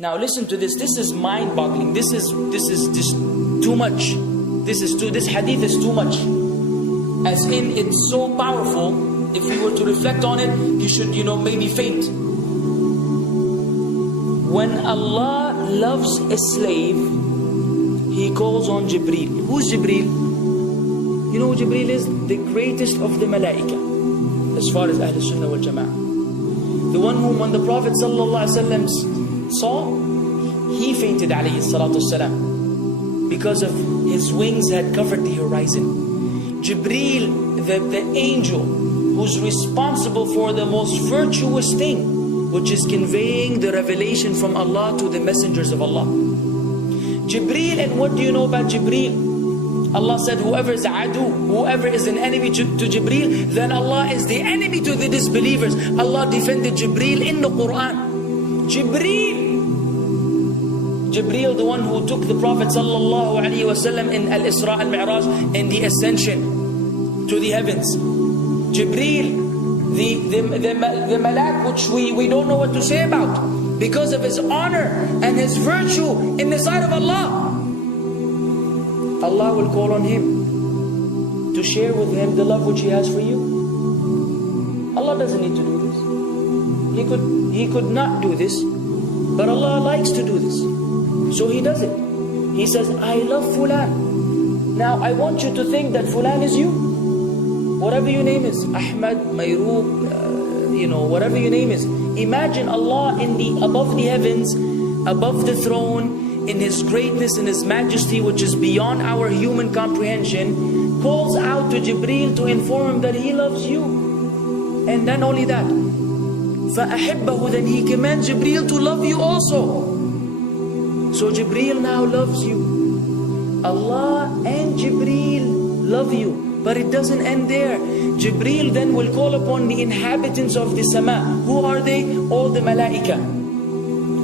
Now listen to this. This is mind-boggling. This is just too much. This hadith is too much. As in, it's so powerful. If you were to reflect on it, you should, maybe faint. When Allah loves a slave, He calls on Jibreel. Who's Jibreel? You know who Jibreel is? The greatest of the malaika, as far as Ahl Sunnah wal Jama'ah. The one whom when the Prophet ﷺ saw, he fainted alayhi salatu wasalam, because of his wings had covered the horizon. Jibreel, the angel who's responsible for the most virtuous thing, which is conveying the revelation from Allah to the messengers of Allah. Jibreel, and what do you know about Jibreel? Allah said, whoever is adu, whoever is an enemy to Jibreel, then Allah is the enemy to the disbelievers. Allah defended Jibreel in the Quran. Jibreel, the one who took the Prophet ﷺ in Al-Isra al-Mi'raj, in the ascension to the heavens. Jibreel, the malak, which we don't know what to say about, because of his honor and his virtue in the sight of Allah. Allah will call on him to share with him the love which He has for you. Allah doesn't need to do this. He could not do this, but Allah likes to do this, so He does it. He says, I love Fulan. Now I want you to think that Fulan is you. Whatever your name is, Ahmad, Mayroob, whatever your name is. Imagine Allah above the heavens, above the throne, in His greatness and His majesty, which is beyond our human comprehension, calls out to Jibreel to inform him that He loves you. And not only that, فَأَحِبَّهُ, then He commands Jibreel to love you also. So Jibreel now loves you. Allah and Jibreel love you. But it doesn't end there. Jibreel then will call upon the inhabitants of the sama. Who are they? All the malaika.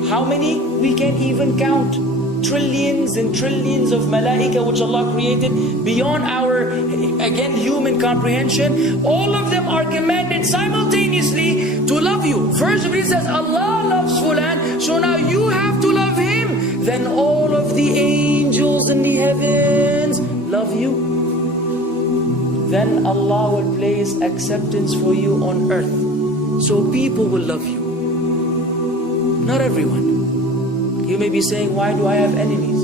How many? We can't even count. Trillions and trillions of malaika which Allah created beyond our, again, human comprehension. All of them are commanded simultaneously to love you. First Jibreel says, Allah loves Fulan, so now you have to love him. Then all of the angels in the heavens love you. Then Allah will place acceptance for you on earth. So people will love you. Not everyone. You may be saying, why do I have enemies?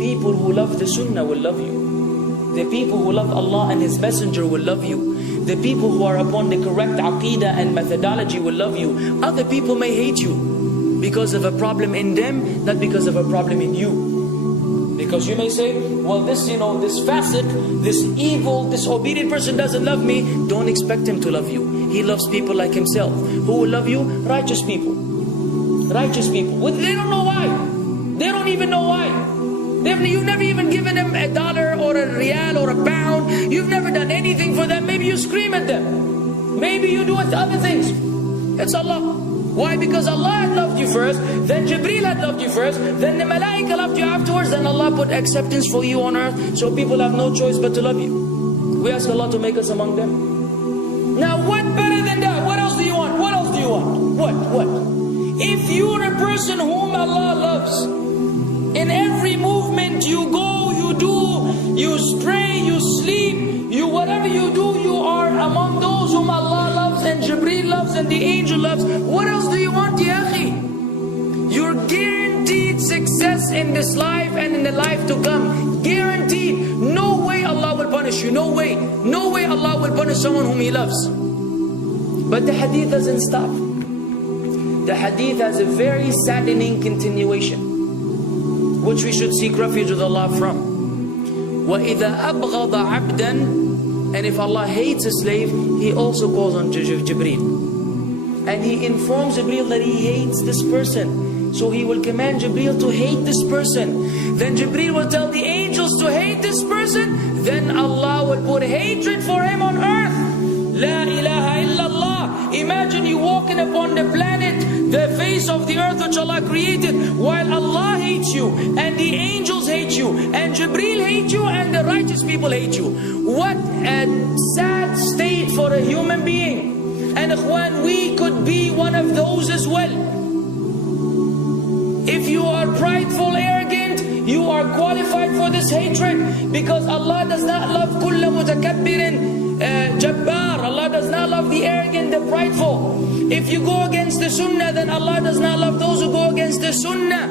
People who love the Sunnah will love you. The people who love Allah and His Messenger will love you. The people who are upon the correct aqidah and methodology will love you. Other people may hate you because of a problem in them, not because of a problem in you. Because you may say, well, this fasik, this evil, disobedient person doesn't love me. Don't expect him to love you. He loves people like himself. Who will love you? Righteous people. Righteous people. They don't know why. They don't even know why. You've never even given them $1 or a rial or a pound. You've never done anything for them. Maybe you scream at them. Maybe you do other things. It's Allah. Why? Because Allah had loved you first, then Jibreel had loved you first, then the malaika loved you afterwards, then Allah put acceptance for you on earth, so people have no choice but to love you. We ask Allah to make us among them. Now what better than that? What else do you want? What else do you want? What? If you're a person whom Allah loves, in every movement you go, you do, you stray, you sleep, whatever you do, you are among those whom Allah loves and Jibreel loves and the angel loves. What else do you want, ya akhi? You're guaranteed success in this life and in the life to come. Guaranteed. No way Allah will punish you. No way. No way Allah will punish someone whom He loves. But the hadith doesn't stop. The hadith has a very saddening continuation, which we should seek refuge with Allah from. وَإِذَا أَبْغَضَ عَبْدًا, and if Allah hates a slave, He also calls on Jibreel. And He informs Jibreel that He hates this person. So He will command Jibreel to hate this person. Then Jibreel will tell the angels to hate this person. Then Allah will put hatred for him on earth. La ilaha illallah. Imagine you walking upon the planet, the face of the earth which Allah created, while Allah hates you, and the angels hate you, and Jibreel hates you, and the righteous people hate you. What a sad state for a human being. And ikhwan, we could be one of those as well. If you are prideful, arrogant, you are qualified for this hatred, because Allah does not love kulla mutakabbirin jabbar. Allah does not love the arrogant, the prideful. If you go against the sunnah, then Allah does not love those who go against the sunnah.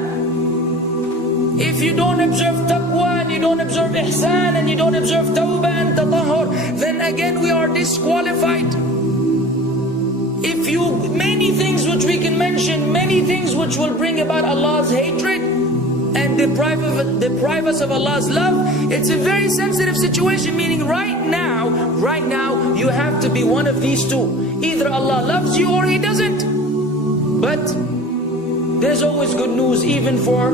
If you don't observe taqwa, and you don't observe ihsan, and you don't observe tawbah and tatahur, then again we are disqualified. If you, many things which we can mention, many things which will bring about Allah's hatred and deprive us of Allah's love. It's a very sensitive situation, meaning right now, you have to be one of these two. Either Allah loves you or He doesn't. But there's always good news, even for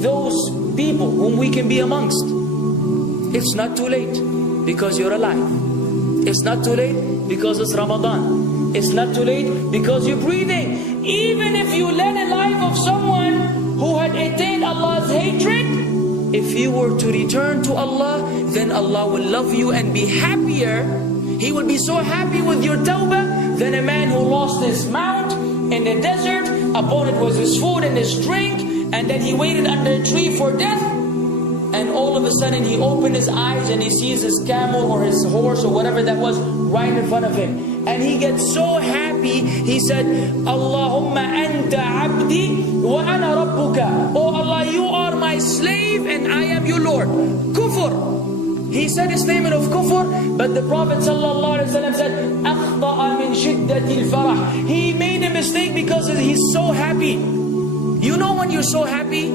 those people whom we can be amongst. It's not too late because you're alive. It's not too late because it's Ramadan. It's not too late because you're breathing. Even if you led a life of someone who had attained Allah's hatred, if you were to return to Allah, then Allah will love you and be happier. He will be so happy with your tawbah than a man who lost his mount in the desert. Upon it was his food and his drink, and then he waited under a tree for death, and all of a sudden he opened his eyes and he sees his camel or his horse or whatever that was right in front of him, and he gets so happy. He said, Allahumma anta abdi wa ana rabbuka. Oh Allah, you are my slave and I am your Lord. Kufr. He said a statement of kufr, but the Prophet ﷺ said, أخطأ من شدة الفرح. He made a mistake because he's so happy. You know when you're so happy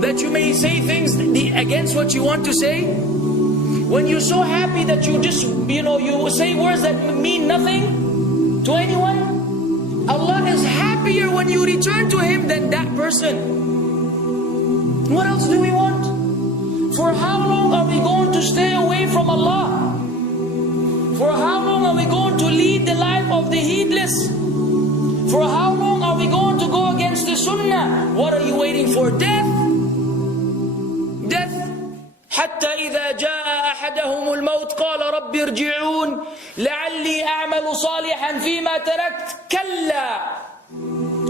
that you may say things against what you want to say? When you're so happy that you just, you say words that mean nothing to anyone? Allah is happier when you return to Him than that person. What else do we want? For how long are we going to stay away from Allah? For how long are we going to lead the life of the heedless? For how long are we going to go against the sunnah? What are you waiting for? Death? Death. حتى إذا جاء أحدهم الموت قال رب ارجعون لعلي أعمل صالحا فيما تركت كلا.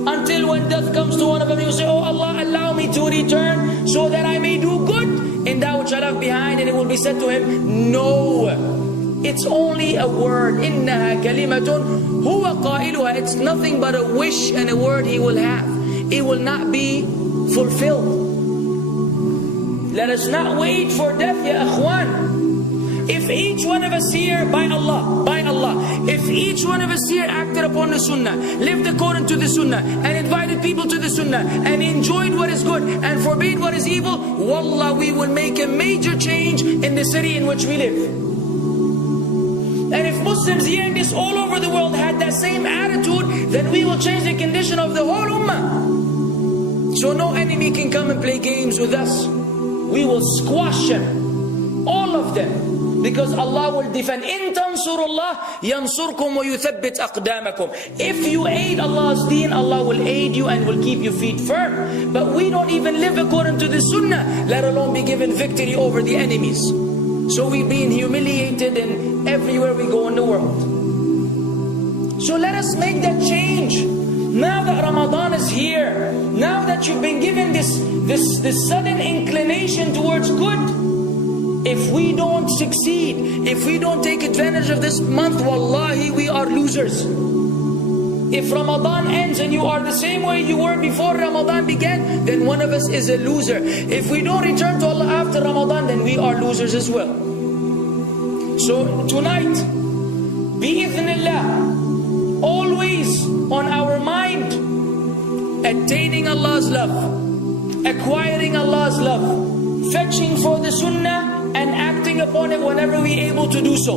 Until when death comes to one of them, you say, oh Allah, allow me to return so that I may do good in that which I left behind. And it will be said to him, no, it's only a word. إِنَّهَا كَلِمَةٌ هُوَ قَائِلُهَا. It's nothing but a wish and a word he will have. It will not be fulfilled. Let us not wait for death, ya akhwan. If each one of us here, by Allah, if each one of us here acted upon the sunnah, lived according to the sunnah, and invited people to the sunnah, and enjoyed what is good, and forbade what is evil, wallah, we will make a major change in the city in which we live. And if Muslims hearing this all over the world had that same attitude, then we will change the condition of the whole ummah. So no enemy can come and play games with us. We will squash them, all of them. Because Allah will defend. إِن تَنْصُرُ اللَّهِ يَنْصُرْكُمْ وَيُثَبِّتْ أَقْدَامَكُمْ. If you aid Allah's deen, Allah will aid you and will keep your feet firm. But we don't even live according to the sunnah, let alone be given victory over the enemies. So we're being humiliated in everywhere we go in the world. So let us make that change. Now that Ramadan is here, now that you've been given this sudden inclination towards good, if we don't succeed, if we don't take advantage of this month, wallahi, we are losers. If Ramadan ends and you are the same way you were before Ramadan began, then one of us is a loser. If we don't return to Allah after Ramadan, then we are losers as well. So tonight, bi'idhnillah, always on our mind, attaining Allah's love, acquiring Allah's love, fetching for the sunnah, and acting upon it whenever we're able to do so.